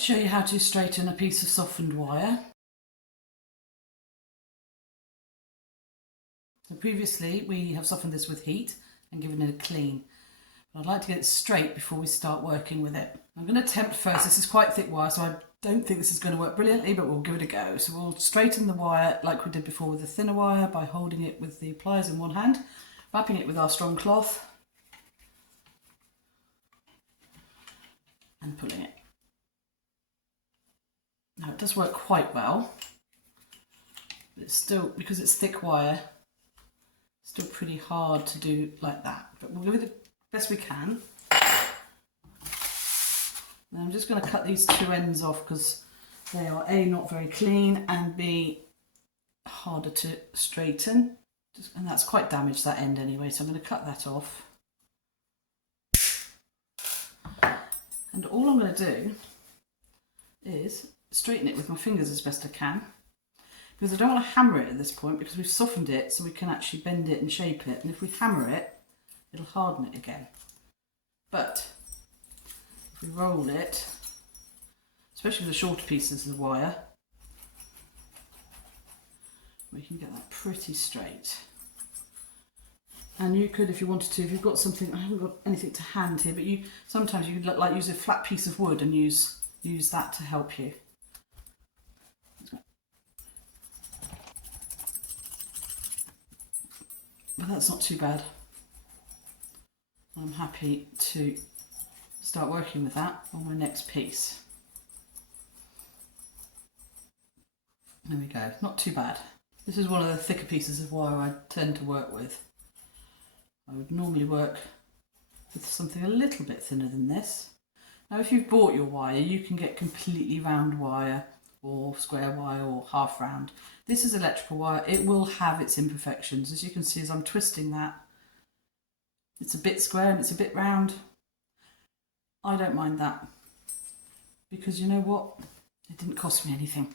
to show you how to straighten a piece of softened wire. So previously we have softened this with heat and given it a clean. But I'd like to get it straight before we start working with it. I'm going to attempt first, this is quite thick wire, so I don't think this is going to work brilliantly, but we'll give it a go. So we'll straighten the wire like we did before with the thinner wire by holding it with the pliers in one hand, wrapping it with our strong cloth and pulling it. Now it does work quite well, but it's still, because it's thick wire, still pretty hard to do like that, but we'll give it the best we can. Now I'm just going to cut these two ends off because they are A, not very clean, and B, harder to straighten. And that's quite damaged, that end anyway, so I'm going to cut that off. And all I'm going to do is straighten it with my fingers as best I can, because I don't want to hammer it at this point because we've softened it so we can actually bend it and shape it, and if we hammer it, it'll harden it again. But if we roll it, especially with the shorter pieces of the wire, we can get that pretty straight. And you could, if you wanted to, if you've got something, I haven't got anything to hand here, but sometimes you could like use a flat piece of wood and use that to help you. But that's not too bad. I'm happy to start working with that on my next piece. There we go, not too bad. This is one of the thicker pieces of wire I tend to work with. I would normally work with something a little bit thinner than this. Now if you've bought your wire, you can get completely round wire or square wire or half round. This is electrical wire, it will have its imperfections. As you can see as I'm twisting that, it's a bit square and it's a bit round. I don't mind that, because you know what? It didn't cost me anything.